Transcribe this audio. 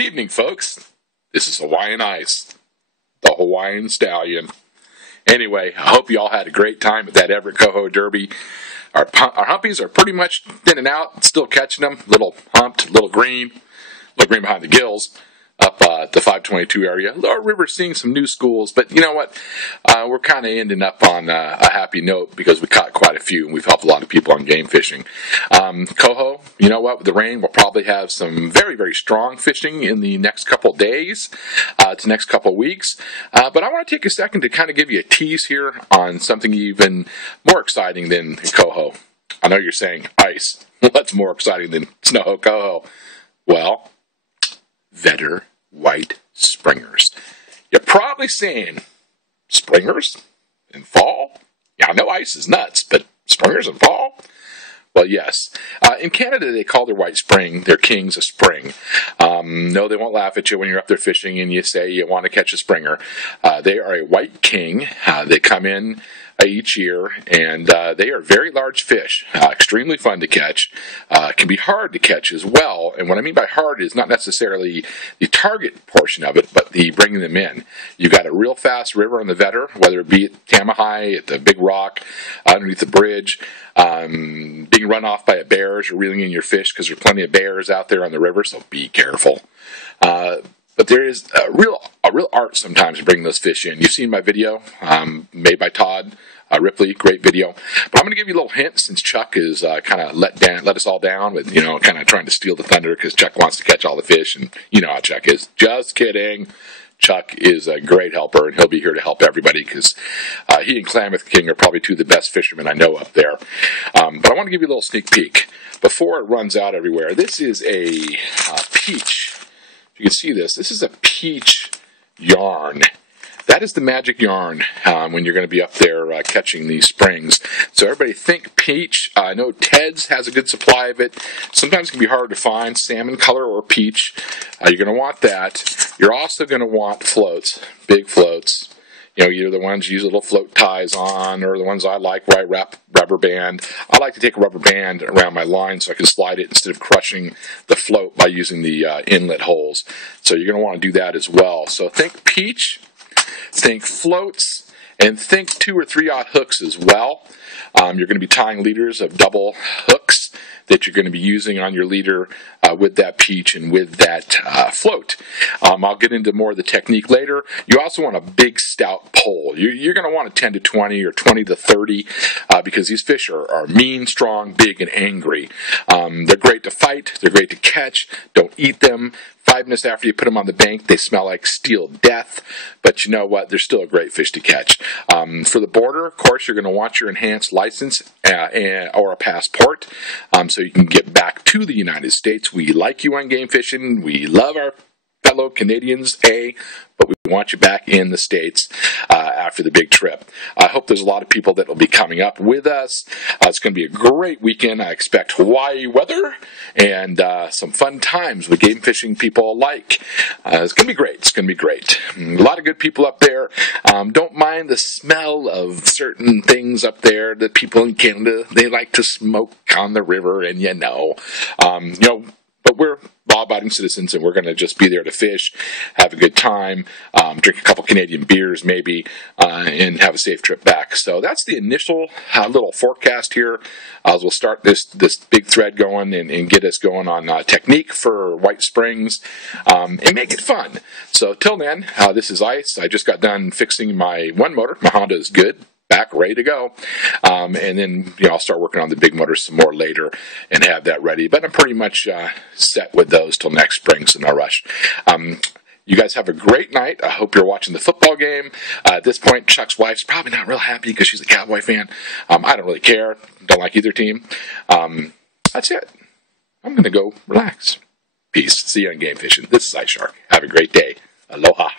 Evening, folks. This is Hawaiian Ice, the Hawaiian Stallion. Anyway, I hope you all had a great time at that Everett Coho Derby. Our humpies are pretty much thinning out, still catching them. Little humped, little green behind the gills up the 522 area. Lower River seeing some new schools, but you know what? We're kind of ending up on a happy note because we caught quite a few, and we've helped a lot of people on game fishing. Coho, you know what? With the rain, we'll probably have some very, very strong fishing in the next couple days, to next couple weeks. But I want to take a second to kind of give you a tease here on something even more exciting than Coho. I know you're saying ice. What's more exciting than snow Coho? Well, Vedder white springers. You're probably saying, springers in fall? Yeah, I know ice is nuts, but springers in fall? Well, yes. In Canada, they call their white spring, their kings, a spring. No, they won't laugh at you when you're up there fishing and you say you want to catch a springer. They are a white king. They come in each year, and they are very large fish, extremely fun to catch, can be hard to catch as well. And what I mean by hard is not necessarily the target portion of it, but the bringing them in. You've got a real fast river on the Vedder, whether it be at Tamahai, at the Big Rock, underneath the bridge, being run off by a bear as you're reeling in your fish, because there's plenty of bears out there on the river, so be careful. But there is a real art sometimes to bring those fish in. You've seen my video made by Todd Ripley, great video. But I'm going to give you a little hint since Chuck is kind of let us all down with, kind of trying to steal the thunder because Chuck wants to catch all the fish, and you know how Chuck is. Just kidding. Chuck is a great helper, and he'll be here to help everybody because he and Klamath King are probably two of the best fishermen I know up there. But I want to give you a little sneak peek before it runs out everywhere. This is a peach. You can see this. This is a peach yarn. That is the magic yarn when you're going to be up there catching these springs. So everybody think peach. I know Ted's has a good supply of it. Sometimes it can be hard to find, salmon color or peach. You're going to want that. You're also going to want floats, big floats. Either the ones you use little float ties on, or the ones I like where I wrap rubber band. I like to take a rubber band around my line so I can slide it instead of crushing the float by using the inlet holes. So you're going to want to do that as well. So think peach, think floats, and think 2 or 3 aught hooks as well. You're going to be tying leaders of double hooks that you're going to be using on your leader with that peach and with that float. I'll get into more of the technique later. You also want a big stout pole. You're going to want a 10 to 20 or 20 to 30 because these fish are mean, strong, big, and angry. They're great to fight. They're great to catch. Don't eat them. 5 minutes after you put them on the bank, they smell like steel death, but you know what? They're still a great fish to catch. For the border, of course, you're going to want your enhanced license or a passport so you can get back to the United States. We like you on game fishing. We love our fellow Canadians, but we want you back in the States after the big trip. I hope there's a lot of people that will be coming up with us. It's going to be a great weekend. I expect Hawaii weather and some fun times with game fishing people alike. It's going to be great. It's going to be great. A lot of good people up there. Don't mind the smell of certain things up there that people in Canada, they like to smoke on the river, and but we're law-abiding citizens, and we're going to just be there to fish, have a good time, drink a couple Canadian beers maybe, and have a safe trip back. So that's the initial little forecast here. As we'll start this big thread going and get us going on technique for White Springs and make it fun. So till then, this is Ice. I just got done fixing my one motor. My Honda is good. Back, ready to go. And then, I'll start working on the big motors some more later and have that ready. But I'm pretty much set with those till next spring, so no rush. You guys have a great night. I hope you're watching the football game. At this point, Chuck's wife's probably not real happy because she's a Cowboy fan. I don't really care. Don't like either team. That's it. I'm going to go relax. Peace. See you on Game Fishing. This is Ice Shark. Have a great day. Aloha.